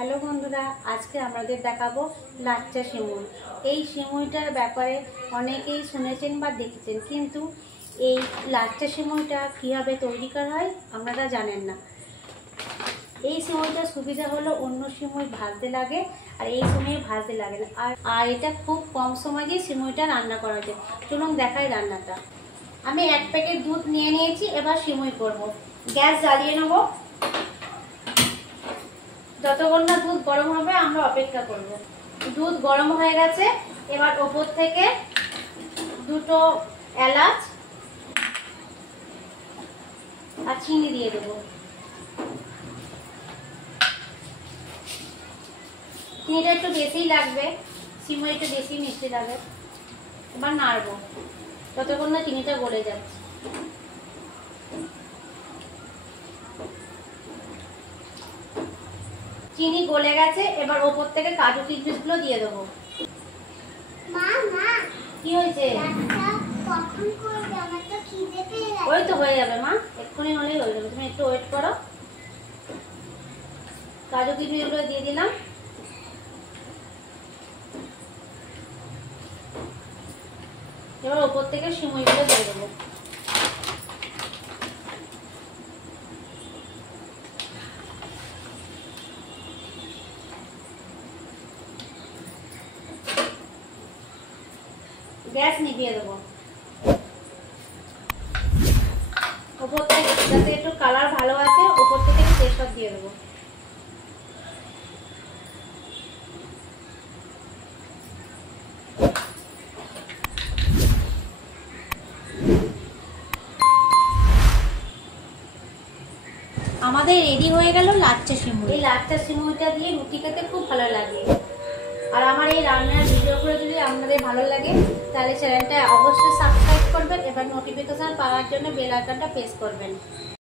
Hello বন্ধুরা, আজকে আমাদের দেখাবো লাচ্চা সিমুই। এই সিমুইটার ব্যাপারে অনেকেই শুনেছেন বা দেখেছেন, কিন্তু এই লাচ্চা সিমুইটা কীভাবে তৈরি করা হয় আপনারা জানেন না। এই সিমুইটার সুবিধা হলো অন্য সিমুই ভাজতে লাগে, আর এই সিমুই ভাজতে লাগে না। আর এটা খুব কম সময় দিয়ে সিমুইটা রান্না করা যায়। চলুন দেখাই রান্নাটা। আমি 1 প্যাকেট দুধ নিয়ে নিয়েছি, এবার সিমুই করব। গ্যাস জ্বালিয়ে নেব। যতক্ষণ না দুধ গরম হবে আমরা অপেক্ষা করব। দুধ গরম হয়ে গেছে, এবার ওপর থেকে 2টো এলাচ আর চিনি দিয়ে দেবো। চিনিটা একটু বেশিই লাগবে, সিমুই একটু বেশি মিষ্টি লাগে। এবার নাড়বো যতক্ষণ না চিনিটা গলে যাচ্ছে। চিনি গলে গেছে, এবার ওপর থেকে কাজু কিশমিশ গুলো দিয়ে দেবো। কি হয়েছে? ওই তো হয়ে যাবে মা, এক্ষুনি হলেই হয়ে যাবে, তুমি একটু ওয়েট করো। কাজু কিশমিশ গুলো দিয়ে দিলাম। এবার ওপর থেকে সিমুই গুলো দিয়ে দেবো। গ্যাস নিভিয়ে দেবো। ওপর থেকে যাতে একটু কালার ভালো আছে, ওপর থেকে তেজপাতা দিয়ে দেবো। আমাদের রেডি হয়ে গেল লাচ্চা সিমুই। এই লাচ্চা সিমুইটা দিয়ে রুটি খেতে খুব ভালো লাগে। আর আমার এই রান্নার ভিডিওগুলো যদি আপনাদের ভালো লাগে তাহলে চ্যানেলটা অবশ্যই সাবস্ক্রাইব করবেন, এবার নোটিফিকেশন পাওয়ার জন্য বেল আইকনটা প্রেস করবেন।